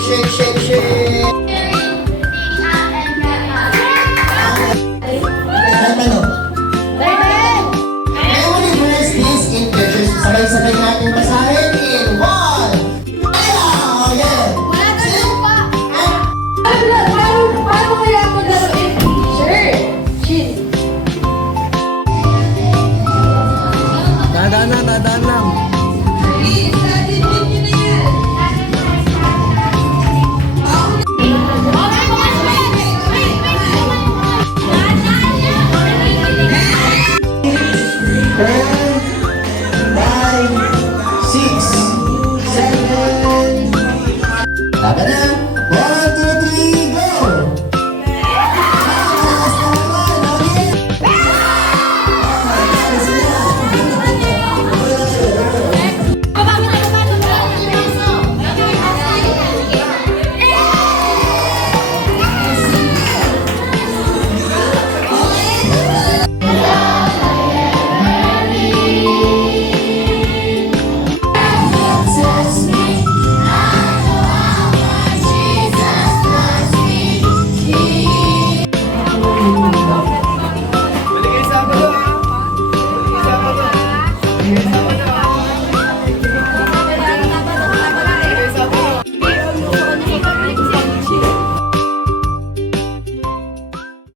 shake, shake, shake. Tanong. Memory verse this in pictures. Sabay-sabay natin basahin in 1. Oh, yeah. Paano kaya maglaruin? Sure. Chill. Dadaan lang. Laban na!